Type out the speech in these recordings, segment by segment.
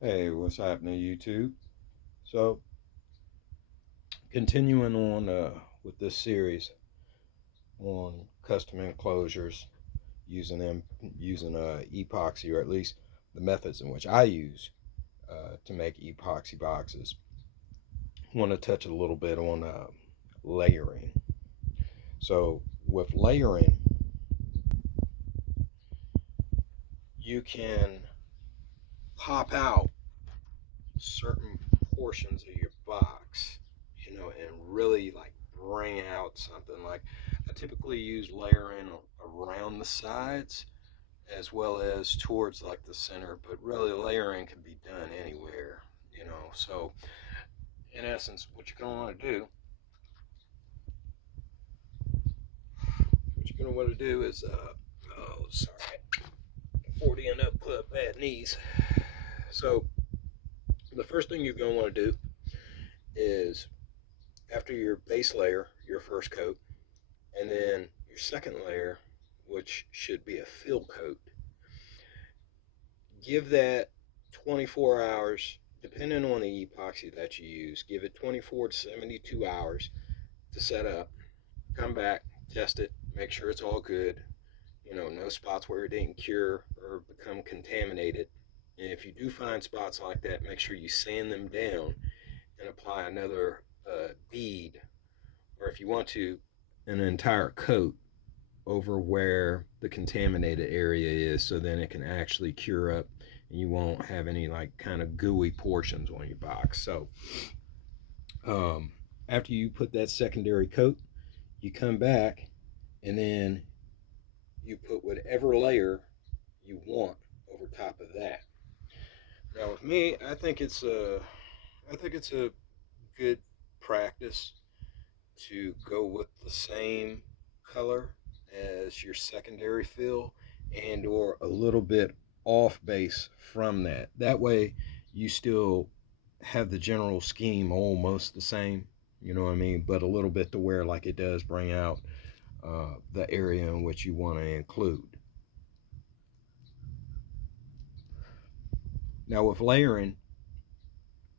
Hey, what's happening, YouTube? So, continuing on with this series on custom enclosures using epoxy, or at least the methods in which I use to make epoxy boxes. I want to touch a little bit on layering. So, with layering, you can pop out certain portions of your box, and really like bring out something. Like I typically use layering around the sides as well as towards like the center, but really layering can be done anywhere. So in essence, what you're gonna want to do, is, oh, sorry, 40 and up put up bad knees. So the first thing you're gonna want to do is after your base layer, your first coat, and then your second layer, which should be a fill coat, give that 24 hours, depending on the epoxy that you use. Give it 24 to 72 hours to set up. Come back, test it, make sure it's all good. No spots where it didn't cure or become contaminated. And if you do find spots like that, make sure you sand them down and apply another bead, or if you want to, an entire coat over where the contaminated area is, so then it can actually cure up and you won't have any like kind of gooey portions on your box. So after you put that secondary coat, you come back and then you put whatever layer you want over top of that. Now with me, I think it's a good practice to go with the same color as your secondary fill, and or a little bit off base from that. That way you still have the general scheme almost the same, you know what I mean, but a little bit to where like it does bring out the area in which you want to include. Now with layering,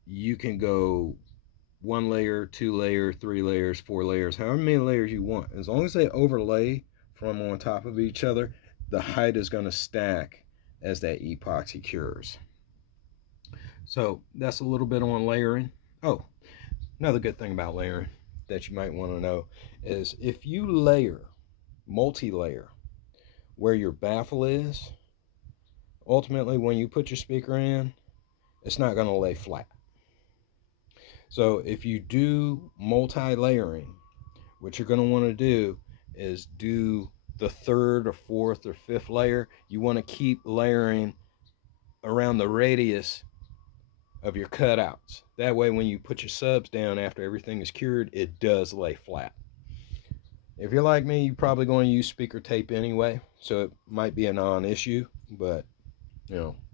you can go one layer, two layer, three layers, four layers, however many layers you want. As long as they overlay from on top of each other, the height is going to stack as that epoxy cures. So that's a little bit on layering. Oh, another good thing about layering that you might want to know is if you layer, multi-layer, where your baffle is, ultimately when you put your speaker in, it's not going to lay flat. So if you do multi-layering, what you're going to want to do is do the third or fourth or fifth layer. You want to keep layering around the radius of your cutouts. That way when you put your subs down after everything is cured, it does lay flat. If you're like me, you're probably going to use speaker tape anyway, so it might be a non-issue, but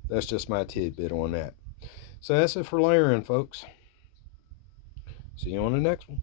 that's just my tidbit on that. So that's it for layering, folks. See you on the next one.